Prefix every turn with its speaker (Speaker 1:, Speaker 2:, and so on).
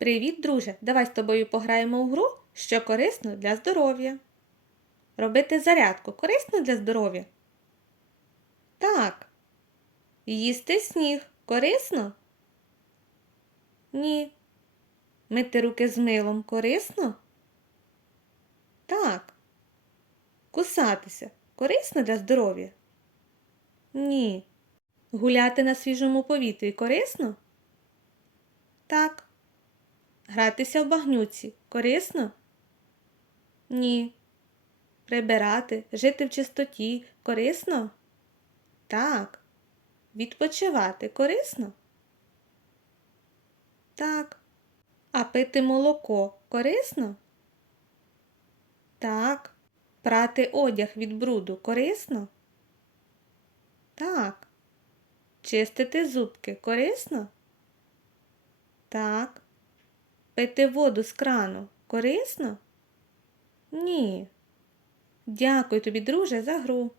Speaker 1: Привіт, друже! Давай з тобою пограємо у гру, що корисно для здоров'я. Робити зарядку корисно для здоров'я? Так. Їсти сніг корисно? Ні. Мити руки з милом корисно? Так. Кусатися корисно для здоров'я? Ні. Гуляти на свіжому повітрі корисно? Так. Гратися в багнюці корисно? Ні. Прибирати, жити в чистоті корисно? Так. Відпочивати корисно? Так. А пити молоко корисно? Так. Прати одяг від бруду корисно? Так. Чистити зубки корисно? Так. Пити воду з крану корисно? Ні. Дякую тобі, друже, за гру.